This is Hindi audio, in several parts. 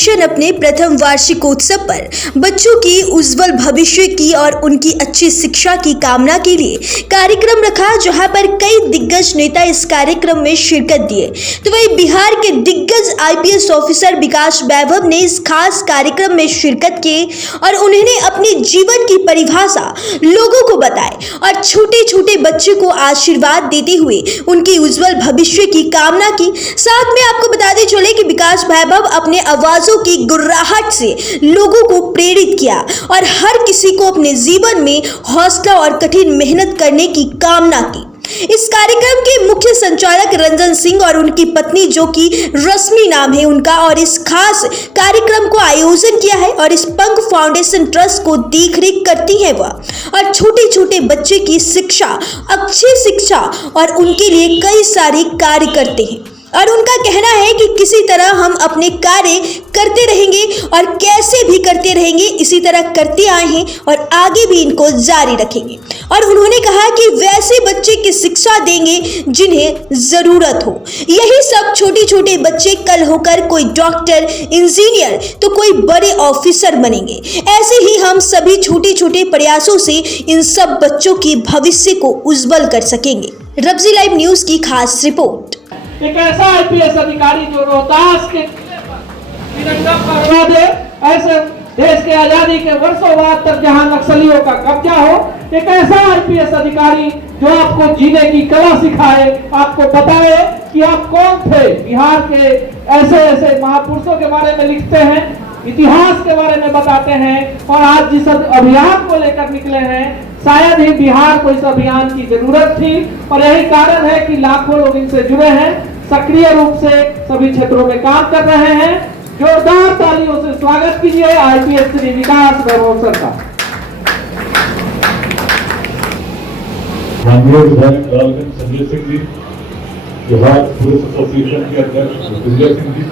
फाउंडेशन अपने प्रथम वार्षिकोत्सव पर बच्चों की उज्जवल भविष्य की और उनकी अच्छी शिक्षा की कामना के लिए कार्यक्रम रखा, जहां पर कई दिग्गज नेता इस कार्यक्रम में शिरकत दिए। तो वहीं बिहार के दिग्गज आईपीएस ऑफिसर विकास वैभव ने इस खास कार्यक्रम में शिरकत की और उन्होंने अपने जीवन की परिभाषा लोगों को बताई और छोटे छोटे बच्चे को आशीर्वाद देते हुए उनकी उज्जवल भविष्य की कामना की। साथ में आपको बताते चले कि विकास वैभव अपने आवाजों की गुर्राहट से लोगों को प्रेरित किया और हर किसी को अपने जीवन में हौसला और कठिन मेहनत करने की कामना की। इस कार्यक्रम के मुख्य संचालक रंजन सिंह और उनकी पत्नी, जो कि रश्मि नाम है उनका, और इस खास कार्यक्रम को आयोजन किया है और इस पंख फाउंडेशन ट्रस्ट को देखरेख करती है वह, और छोटे छोटे बच्चे की शिक्षा, अच्छी शिक्षा और उनके लिए कई सारे कार्य करते हैं। और उनका कहना है कि किसी तरह हम अपने कार्य करते रहेंगे और कैसे भी करते रहेंगे, इसी तरह करते आए हैं और आगे भी इनको जारी रखेंगे। और उन्होंने कहा कि वैसे बच्चे की शिक्षा देंगे जिन्हें जरूरत हो। यही सब छोटे छोटे बच्चे कल होकर कोई डॉक्टर, इंजीनियर तो कोई बड़े ऑफिसर बनेंगे। ऐसे ही हम सभी छोटे छोटे प्रयासों से इन सब बच्चों की भविष्य को उज्जवल कर सकेंगे। रब्जी लाइव न्यूज की खास रिपोर्ट। एक ऐसा आईपीएस अधिकारी जो रोहतास के तिरंगा फहरा दे, ऐसे देश के आजादी के वर्षों बाद तक जहां नक्सलियों का कब्जा हो, एक ऐसा आईपीएस अधिकारी जो आपको जीने की कला सिखाए, आपको बताए कि आप कौन थे। बिहार के ऐसे ऐसे महापुरुषों के बारे में लिखते हैं, इतिहास के बारे में बताते हैं, और आज जिस अभियान को लेकर निकले हैं, शायद ही बिहार को इस अभियान की जरूरत थी, और यही कारण है कि लाखों लोग इनसे जुड़े हैं, सक्रिय रूप से सभी क्षेत्रों में काम कर रहे हैं। जोरदार तालियों से स्वागत कीजिए आईपीएस श्री विकास वैभव सर का। माननीय विधायक लालगंज संजय सिंह जी, बिहार पुलिस एसोसिएशन के अध्यक्ष विजय सिंह जी,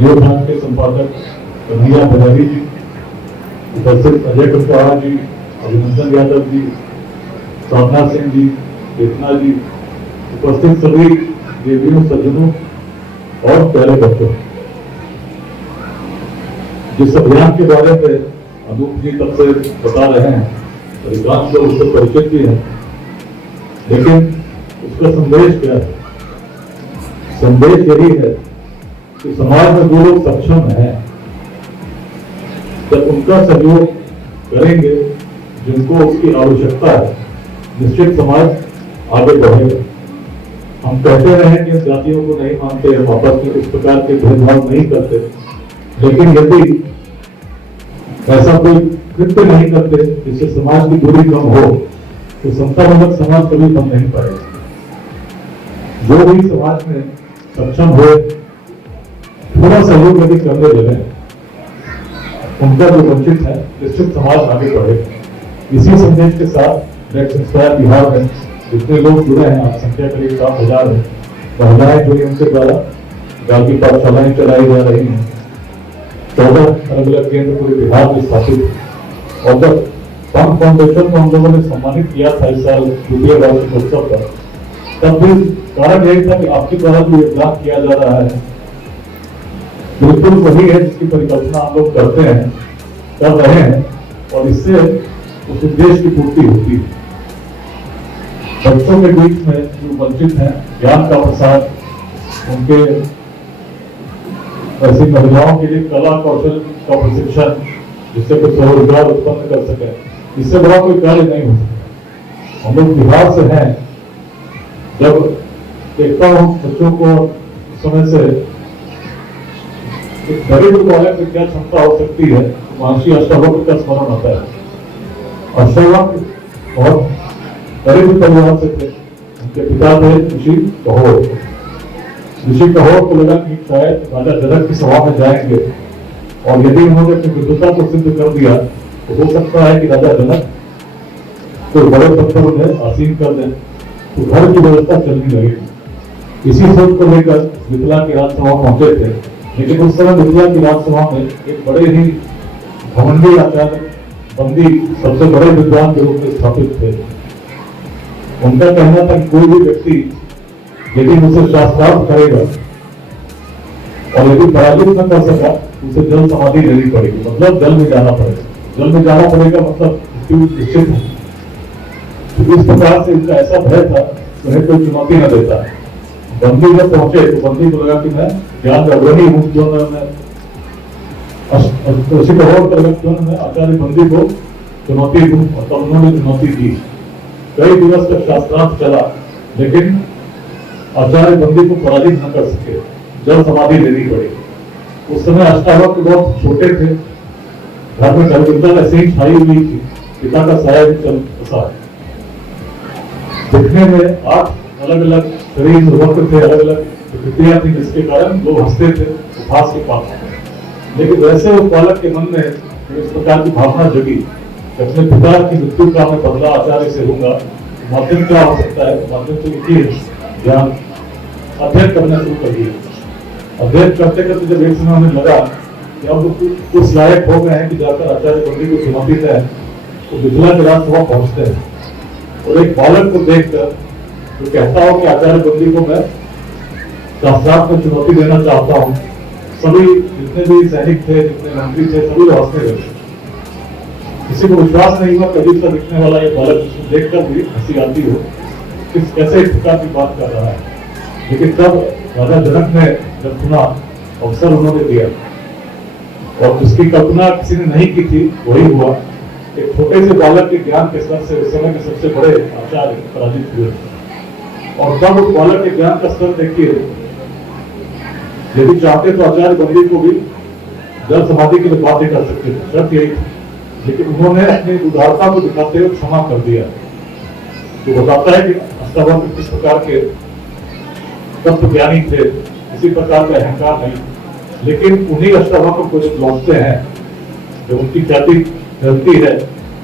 न्यूज भाग के संपादक कन्हैया बजारी जी, उपस्थित अजय कुशवाहा जी, अभिनंदन यादव जी, साधना सिंह जी, कृष्णा जी, उपस्थित सभी देवियों, सज्जनों और प्यारे बच्चों, जिस अभियान के बारे में अनूप जी तब से बता रहे हैं, अधिकांश लोग उससे परिचित भी हैं, लेकिन उसका संदेश क्या है? संदेश यही है कि समाज में जो लोग सक्षम हैं, जब उनका सहयोग करेंगे, जिनको उसकी आवश्यकता है, निश्चित समाज आगे बढ़ेगा। हम कहते रहे कि जातियों को नहीं मानते, हम आपस में इस प्रकार के भेदभाव नहीं करते, लेकिन यदि ऐसा कोई कृत्य नहीं करते जिससे समाज की दूरी कम हो, तो समतावादी समाज कभी बन नहीं पाएगा। जो भी समाज में सक्षम हो, थोड़ा सहयोग यदि करने लगे, उनका जो वंचित है, निश्चित समाज आगे बढ़ेगा। इसी संदेश के साथ नेक्स्ट इंस्पायर बिहार में जितने लोग जुड़े हैं, आप संख्या करीब 7,000 है, महिलाएं जुड़ी, उनके द्वारा गांव की पाठशालाएं चलाई जा रही हैं। 14 अलग अलग केंद्र पूरे बिहार में स्थापित। और जब पंख फाउंडेशन को हम लोगों ने सम्मानित किया था इस साल द्वितीय वार्षिकोत्सव पर, तब भी कारण यही था कि आपके द्वारा जो योगदान किया जा रहा है बिल्कुल वही है जिसकी परिकल्पना हम लोग करते हैं, कर रहे हैं, और इससे उस उद्देश्य की पूर्ति होती है। बच्चों के बीच में जो वंचित हैं, ज्ञान का प्रसार, उनके ऐसी महिलाओं के लिए कला कौशल का प्रशिक्षण, जिससे कुछ रोजगार उत्पन्न कर सके, इससे बड़ा कोई कार्य नहीं हो सकता। हम लोग बिहार से हैं, जब देखता हूँ बच्चों को समय से एक गरीब बालक में क्या क्षमता हो सकती है, महर्षि अष्टावक्र का स्मरण आता है। अष्टावक्र बहुत गरीब परिवार से थे, उनके पिता थे ऋषि कहोर। ऋषि कहोर को लगा कि शायद राजा जनक की सभा में जाएंगे, और यदि उन्होंने अपनी विद्वता को सिद्ध कर दिया तो हो सकता है कि राजा जनक कोई बड़े पद पर उन्हें आसीन कर दें, तो घर की व्यवस्था चलने लगेगी। इसी सोच को लेकर मिथिला की राजसभा पहुंचे थे, लेकिन उस समय मिथिला की राजसभा में एक बड़े ही घमंडी आचार्य बंदी सबसे बड़े विद्वान के रूप में स्थापित थे। उनका कहना था कि कोई भी व्यक्ति यदि मुझसे शास्त्रार्थ करेगा और यदि पराजित न कर सका तो उसे जल समाधि लेनी पड़ेगी, मतलब जल में जाना पड़ेगा। जल में जाना पड़ेगा मतलब मृत्यु निश्चित है। तो इस प्रकार से इनका ऐसा भय था, उन्हें कोई चुनौती न देता। बंदी जब पहुंचे तो बंदी को लगा कि मैं ज्ञान में अग्रणी हूँ, क्यों मैं आचार्य बंदी को चुनौती दूं, और तब उन्होंने चुनौती दी। कई दिवस तक शास्त्रार्थ चला, लेकिन आचार्य बंदी को पराजित न कर सके, जल समाधि लेनी पड़ी। उस समय अष्टावक्र बहुत छोटे थे, घर में गर्भिता ऐसे ही छाई हुई थी, पिता का साया भी चल बसा। दिखने में 8 अलग अलग शरीर वक्र थे, अलग अलग प्रकृतियां थी, जिसके कारण लोग हंसते थे, उपहास के पास। लेकिन वैसे उस बालक के मन में इस प्रकार की भावना जगी कि अपने पिता की मृत्यु का मैं बदला आचार्य से लूंगा। माध्यम क्या हो सकता है? माध्यम तो एक ही है, ज्ञान। अध्ययन करना शुरू कर दिया। अध्ययन करते करते जब एक समय हमें लगा कि अब उस लायक हो गए हैं कि जाकर आचार्य बंदी को चुनौती दें, तो मिथिला के राजसभा पहुंचते हैं और एक बालक को देखकर तो कहता हो कि आचार्य बंदी को मैं शास्त्रार्थ में चुनौती देना चाहता हूँ। सभी जितने भी सैनिक थे, जितने मंत्री थे, सभी लोग हंसने लगे। किसी को विश्वास नहीं हुआ कभी सा दिखने वाला ये बालक, जिसको देखकर भी हंसी आती हो, किस कैसे इस प्रकार की बात कर रहा है। लेकिन तब राजा जनक ने जब सुना, अवसर उन्होंने दिया, और जिसकी कल्पना किसी ने नहीं की थी वही हुआ। एक छोटे से बालक के ज्ञान के स्तर से उस समय के सबसे बड़े आचार्य पराजित हुए। और तब उस बालक के ज्ञान का स्तर देखिए, यदि चाहते तो आचार्य बंदी को भी जल समाधि के लिए बाध्य कर सकते थे, शर्त यही थी। लेकिन उन्होंने अपनी उदारता को दिखाते हुए क्षमा कर दिया। तो बताता है कि अष्टावक्र किस प्रकार के तत्व ज्ञानी थे, किसी प्रकार का अहंकार नहीं। लेकिन उन्हीं अष्टावक्र को जब लौटते हैं, जब उनकी ख्याति फैलती है,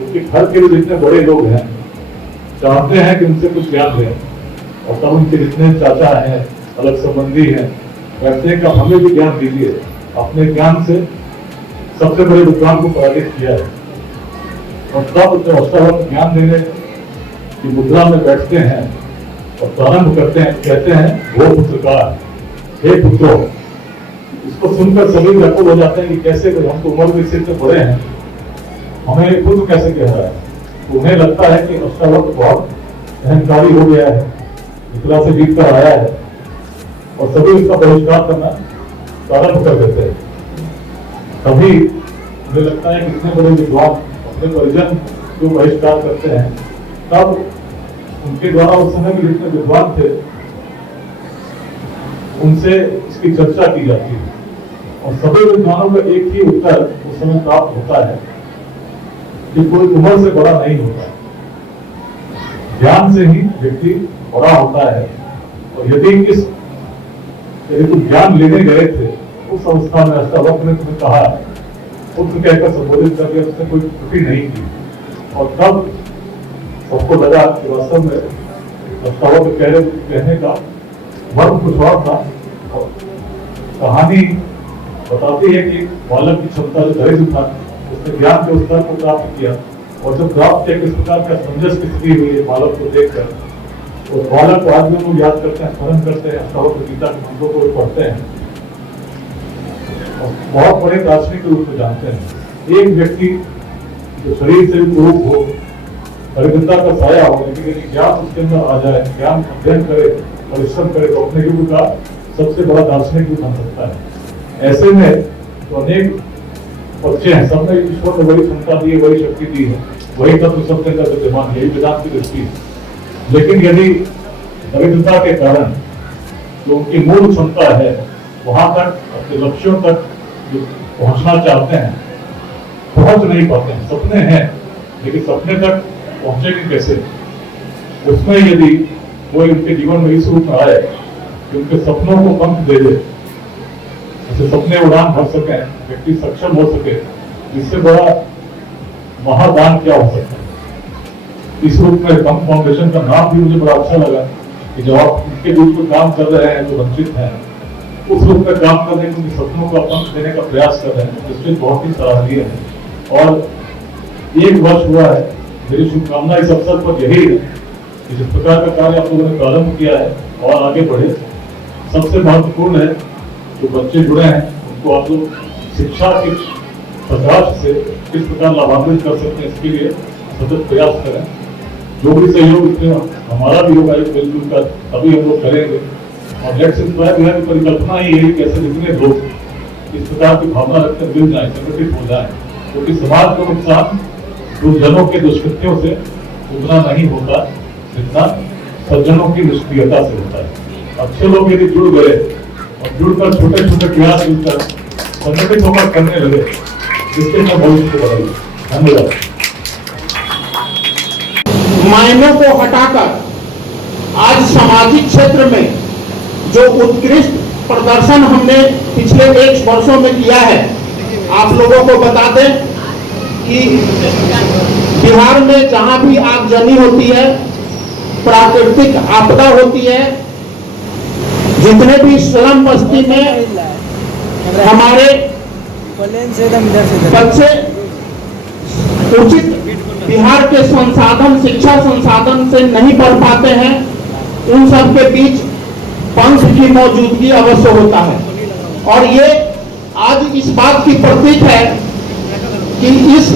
उनके घर के भी जितने बड़े लोग हैं चाहते हैं कि उनसे कुछ ज्ञान लें, और तब उनके जितने चाचा हैं, अलग संबंधी हैं, कहते हैं कि हमें भी ज्ञान दीजिए। अपने ज्ञान से सबसे बड़े विद्वान को पराजित किया है। और तब जो अष्टावक्र ज्ञान देने की मुद्रा में बैठते हैं और प्रारंभ करते हैं, कहते हैं वो पुत्रकार, हे पुत्रों। इसको सुनकर सभी व्याकुल हो जाते हैं कि कैसे, हम तो उम्र में सिर से बड़े हैं, हमें खुद कैसे कह रहा है। तो उन्हें लगता है कि अष्टावक्र बहुत अहंकारी हो गया है, मिथिला से जीत कर आया है, और सभी उसका बहिष्कार करना प्रारंभ कर देते हैं। तभी मुझे लगता है कि इतने बड़े विद्वान अपने परिजन जो बहिष्कार करते हैं, तब उनके द्वारा उस समय के जितने विद्वान थे उनसे इसकी चर्चा की जाती है, और सभी विद्वानों का एक ही उत्तर उस समय प्राप्त होता है कि कोई उम्र से बड़ा नहीं होता, ज्ञान से ही व्यक्ति बड़ा होता है। और यदि तुम ज्ञान लेने गए थे, उस अवस्था में अष्टावक्र ने तुम्हें कहा, पुत्र कहकर संबोधित कर दिया, उसने कोई त्रुटि नहीं की। और तब सबको लगा कि वास्तव में अष्टावक्र कहने का वर्ग कुछ और था। और कहानी बताती है कि बालक की क्षमता जो दरिद्र था, उसने ज्ञान के स्तर को प्राप्त किया, और जब प्राप्त किया किस प्रकार का समंजस की स्थिति हुई है बालक को देखकर। और बालक को आज भी हम याद करते हैं, स्मरण करते हैं, अष्टावक्र गीता के मंत्रों को पढ़ते हैं, और बहुत बड़े दार्शनिक के रूप में जानते हैं। एक व्यक्ति जो शरीर से भी कुरूप हो, दरिद्रता का साया हो, लेकिन यदि ज्ञान उसके अंदर आ जाए, ज्ञान अध्ययन करे, परिश्रम करे, तो अपने युग का सबसे बड़ा दार्शनिक भी बन सकता है। ऐसे में तो अनेक बच्चे हैं, सबने ईश्वर ने वही क्षमता दी है, वही शक्ति दी है, वही तत्व सबके अंदर विद्यमान है, यही वेदांत की दृष्टि है। लेकिन यदि दरिद्रता के कारण जो उनकी मूल क्षमता है, वहां तक अपने लक्ष्यों तक जो पहुंचना चाहते हैं, पहुंच नहीं पाते हैं। सपने हैं, लेकिन सपने तक पहुंचेंगे कैसे? उसमें यदि वो उनके जीवन में इस रूप में आए कि उनके सपनों को पंख दे दे, ऐसे सपने उड़ान भर सके, व्यक्ति सक्षम हो सके, इससे बड़ा महादान क्या हो सकता है। इस रूप में पंख फाउंडेशन का नाम भी मुझे बड़ा अच्छा लगा कि जब आप उनके बीच में काम कर रहे हैं जो वंचित हैं, उस रूप में काम करने के उनके सपनों का पंख देने का प्रयास कर रहे हैं, जिसमें बहुत ही सराहनीय है। और 1 वर्ष हुआ है, मेरी शुभकामना इस अवसर पर यही है कि जिस प्रकार का कार्य आप लोगों ने प्रारंभ किया है और आगे बढ़े। सबसे महत्वपूर्ण है जो बच्चे जुड़े हैं उनको आप लोग शिक्षा के प्रकाश से किस प्रकार लाभान्वित कर सकते हैं, इसके लिए सतत प्रयास करें। जो भी सहयोग इसमें हमारा भी होगा एक मिलजुल कर, तभी हम लोग करेंगे। और लेट्स इंस्पायर बिहार की परिकल्पना ही है कि ऐसे जितने लोग इस प्रकार की भावना रखकर मिल जाए, संगठित हो जाए, क्योंकि समाज का नुकसान दुर्जनों के दुष्कृत्यों से उतना नहीं होता जितना सज्जनों की निष्क्रियता से होता है। अच्छे लोग यदि जुड़ गए और जुड़कर छोटे छोटे प्रयास मिलकर संगठित होकर करने लगे, जिससे मैं भविष्य बढ़ेगी। धन्यवाद। मायनों को हटाकर आज सामाजिक क्षेत्र में जो उत्कृष्ट प्रदर्शन हमने पिछले 1 वर्षों में किया है, आप लोगों को बता दें कि बिहार में जहां भी आगजनी होती है, प्राकृतिक आपदा होती है, जितने भी स्लम बस्ती में हमारे बच्चे उचित बिहार के संसाधन, शिक्षा संसाधन से नहीं पढ़ पाते हैं, उन सब के बीच पंथ की मौजूदगी अवश्य होता है। और ये आज इस बात की प्रतीक है कि इस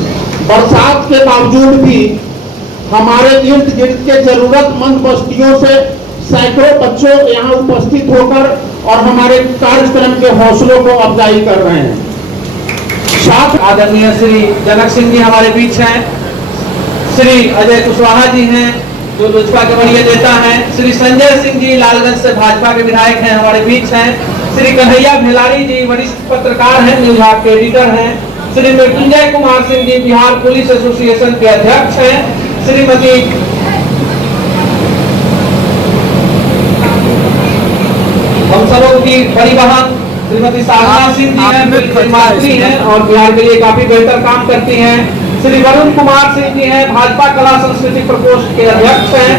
बरसात के बावजूद भी हमारे इर्द गिर्द के जरूरतमंद बस्तियों से सैकड़ों बच्चों यहाँ उपस्थित होकर और हमारे कार्यक्रम के हौसलों को अफजाई कर रहे हैं। साथ आदरणीय श्री जनक सिंह जी हमारे बीच हैं, श्री अजय कुशवाहा जी हैं जो लोजपा के वरीय नेता हैं, श्री संजय सिंह जी लालगंज से भाजपा के विधायक हैं हमारे बीच हैं, श्री कन्हैया भेलारी जी वरिष्ठ पत्रकार हैं, न्यूज हब के एडिटर हैं, श्री मृत्युंजय कुमार सिंह जी बिहार पुलिस एसोसिएशन के अध्यक्ष हैं, श्रीमती हम सबों की बड़ी बहन श्रीमती साधना सिंह जी हैं, मंत्री हैं और बिहार के लिए काफी बेहतर काम करती हैं, श्री वरुण कुमार सिंह जी हैं, भाजपा कला संस्कृति प्रकोष्ठ के अध्यक्ष हैं,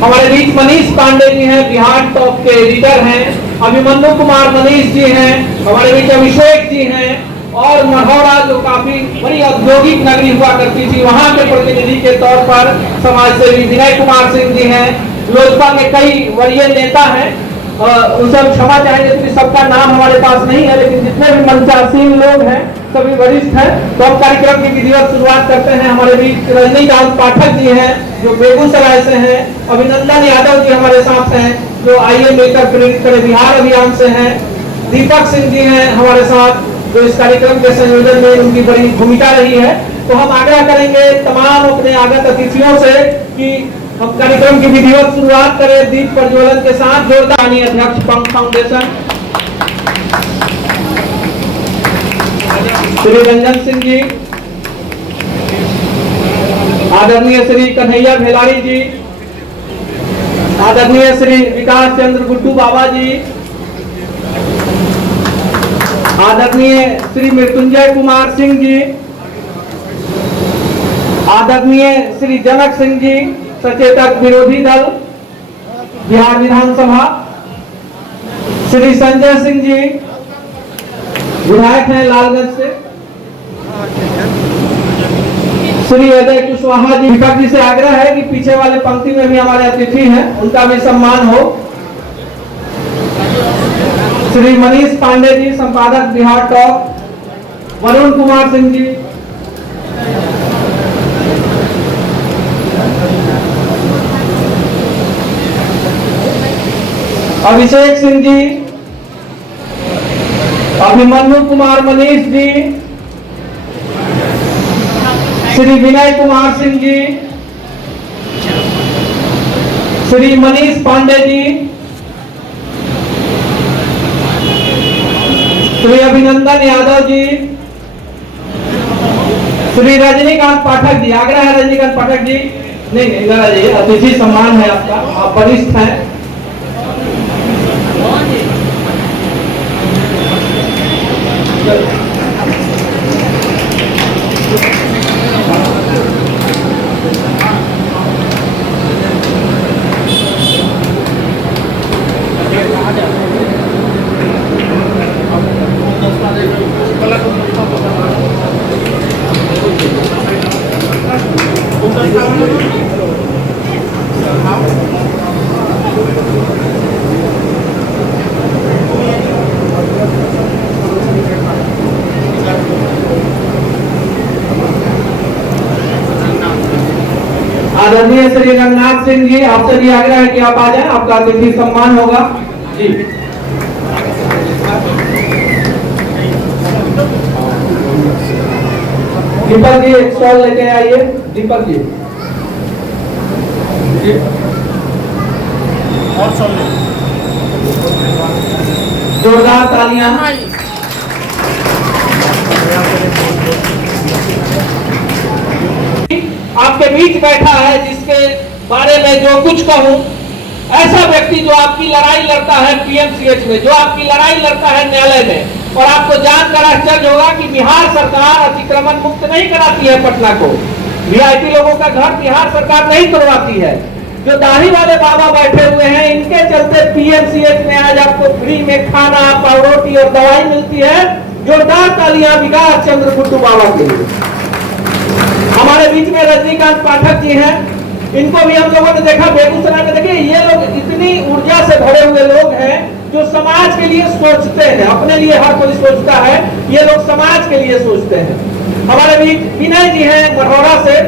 हमारे बीच मनीष पांडे जी हैं, बिहार टॉप के एडिटर हैं, अभिमन्यु कुमार मनीष जी हैं, हमारे बीच अभिषेक जी हैं, और मढ़ौरा जो काफी बड़ी औद्योगिक नगरी हुआ करती थी, वहां के प्रतिनिधि के तौर पर समाज सेवी विनय कुमार सिंह जी हैं, लोजपा के कई वरीय नेता हैं, उन सब क्षमा चाहेंगे क्योंकि सबका नाम हमारे पास नहीं है, लेकिन जितने भी मंचासीन लोग हैं सभी वरिष्ठ हैं। तो अब कार्यक्रम की विधिवत शुरुआत करते हैं। हमारे बीच रजनीकांत पाठक जी हैं जो बेगूसराय से हैं, अभिनंदन यादव जी हमारे साथ हैं जो आइए मिलकर प्रेरित करे बिहार अभियान से हैं, दीपक सिंह जी हैं हमारे साथ जो इस कार्यक्रम के संयोजन में उनकी बड़ी भूमिका रही है। तो हम आग्रह करेंगे तमाम अपने आगत अतिथियों से कि हम कार्यक्रम की विधिवत शुरुआत करें दीप प्रज्वलन के साथ। जोरदार अध्यक्ष पंख फाउंडेशन श्री रंजन सिंह जी, आदरणीय श्री कन्हैया भेलारी जी, आदरणीय श्री विकास चंद्र गुड्डू बाबा जी, आदरणीय श्री मृत्युंजय कुमार सिंह जी, आदरणीय श्री जनक सिंह जी सचेतक विरोधी दल बिहार विधानसभा, श्री संजय सिंह जी विधायक हैं लालगंज से, श्री अजय कुशवाहा जी। दीपक जी से आग्रह है कि पीछे वाले पंक्ति में भी हमारे अतिथि हैं उनका भी सम्मान हो। श्री मनीष पांडे जी संपादक बिहार टॉप, वरुण कुमार सिंह जी, अभिषेक सिंह जी, अभिमन्यु कुमार मनीष जी, श्री विनय कुमार सिंह जी, श्री मनीष पांडे जी, श्री अभिनंदन यादव जी, श्री रजनीकांत पाठक जी। आग्रह है रजनीकांत पाठक जी, नहीं इधर आ जाइए, अतिथि सम्मान है आपका, आप वरिष्ठ हैं। आदरणीय श्री रंगनाथ सिंह जी, आपसे भी आग्रह है कि आप आ जाएं, आपका अतिथि सम्मान होगा जी। दीपक जी एक स्टॉल लेके आइए, दीपक जी। जोरदार तालियां। आपके बीच बैठा है जिसके बारे में जो कुछ कहूं, ऐसा व्यक्ति जो आपकी लड़ाई लड़ता है पीएमसीएच में, जो आपकी लड़ाई लड़ता है न्यायालय में, और आपको जानकर आश्चर्य होगा कि बिहार सरकार अतिक्रमण मुक्त नहीं कराती है पटना को। वीआईपी लोगों का घर बिहार सरकार नहीं करवाती है। जो दाढ़ी वाले बाबा बैठे हुए हैं, इनके चलते पीएमसीएच में आज आपको फ्री में खाना, पावरोटी और दवाई मिलती है। जोरदार तालियां विकास चंद्र गुड्डू बाबा के लिए। हमारे बीच में रजनीकांत पाठक जी हैं, इनको भी हम लोगों ने देखा बेगूसराय में। देखिए ये लोग इतनी ऊर्जा से भरे हुए लोग हैं जो समाज के लिए सोचते हैं, अपने लिए हर कोई सोचता है, ये लोग समाज के लिए सोचते हैं। हमारे बीच विनय जी हैं मढ़ौरा से,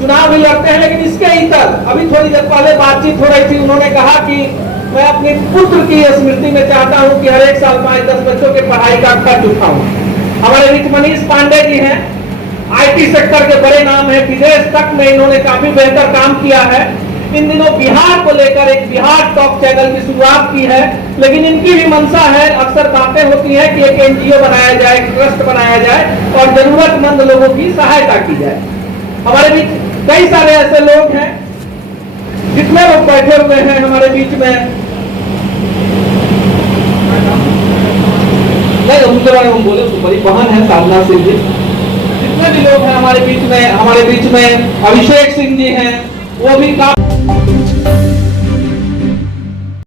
चुनाव भी लड़ते हैं, लेकिन इसके इतर अभी थोड़ी देर पहले बातचीत हो रही थी, उन्होंने कहा कि मैं अपने पुत्र की स्मृति में चाहता हूं कि हर एक साल 5-10 बच्चों के पढ़ाई का खर्च उठाऊं। हमारे बीच मनीष पांडे जी हैं, आईटी सेक्टर के बड़े नाम है, विदेश तक में इन्होंने काफी बेहतर काम किया है। इन दिनों बिहार को लेकर एक बिहार टॉक चैनल की शुरुआत की है, लेकिन इनकी भी मंशा है, अक्सर बातें होती है कि एक एनजीओ बनाया जाए, एक ट्रस्ट बनाया जाए और जरूरतमंद लोगों की सहायता की जाए। हमारे बीच कई सारे ऐसे लोग हैं, जितने लोग बैठे हुए हैं हमारे बीच में, नहीं उनके बारे में हम बोले, बड़ी बहन है साधना सिंह जी, जितने भी लोग हैं हमारे बीच में अभिषेक सिंह जी हैं, वो भी काम